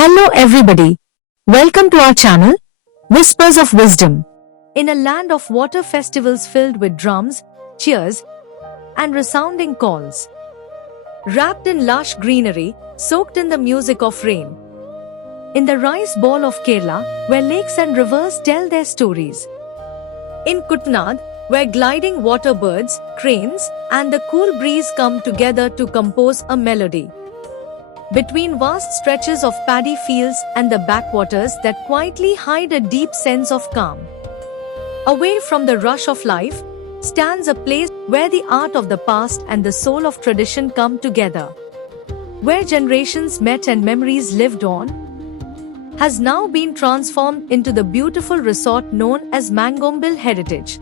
Hello everybody. Welcome to our channel, Whispers of Wisdom. In a land of water festivals filled with drums, cheers, and resounding calls. Wrapped in lush greenery, soaked in the music of rain. In the rice bowl of Kerala, where lakes and rivers tell their stories. In Kuttanad, where gliding water birds, cranes, and the cool breeze come together to compose a melody. Between vast stretches of paddy fields and the backwaters that quietly hide a deep sense of calm. Away from the rush of life, stands a place where the art of the past and the soul of tradition come together. Where generations met and memories lived on, has now been transformed into the beautiful resort known as Mangombil Heritage.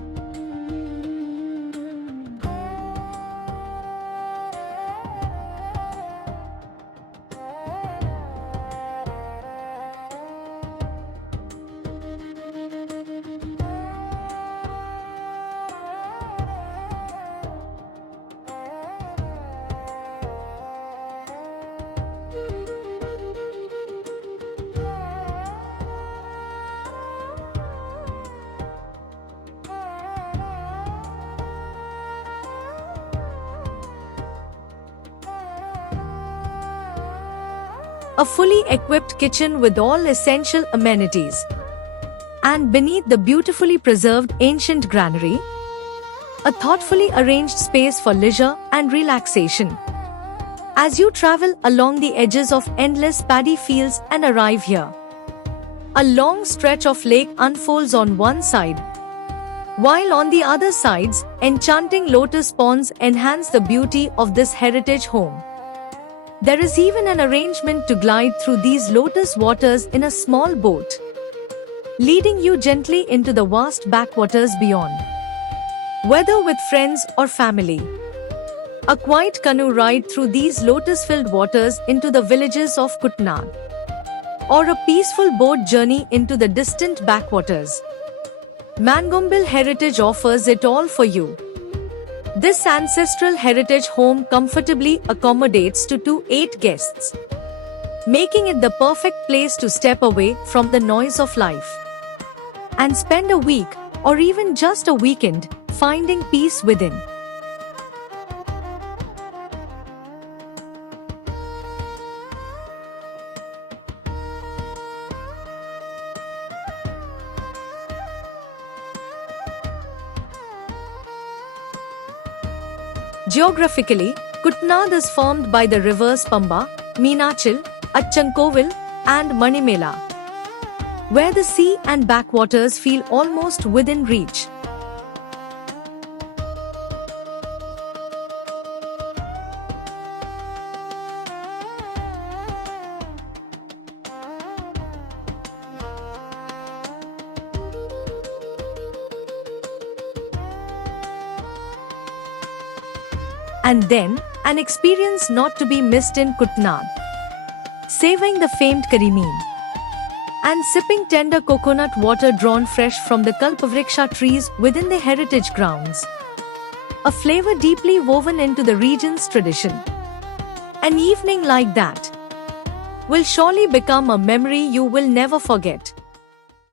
A fully equipped kitchen with all essential amenities. And beneath the beautifully preserved ancient granary, a thoughtfully arranged space for leisure and relaxation. As you travel along the edges of endless paddy fields and arrive here, a long stretch of lake unfolds on one side, while on the other sides, enchanting lotus ponds enhance the beauty of this heritage home. There is even an arrangement to glide through these lotus waters in a small boat, leading you gently into the vast backwaters beyond. Whether with friends or family, a quiet canoe ride through these lotus-filled waters into the villages of Kuttanad, or a peaceful boat journey into the distant backwaters, Mangombil Heritage offers it all for you. This ancestral heritage home comfortably accommodates to 8 guests, making it the perfect place to step away from the noise of life and spend a week, or even just a weekend, finding peace within. Geographically, Kuttanad is formed by the rivers Pamba, Meenachil, Achankovil, and Manimela, where the sea and backwaters feel almost within reach. And then, an experience not to be missed in Kuttanad. Savoring the famed Karimeen and sipping tender coconut water drawn fresh from the Kalpavriksha trees within the heritage grounds. A flavor deeply woven into the region's tradition. An evening like that will surely become a memory you will never forget.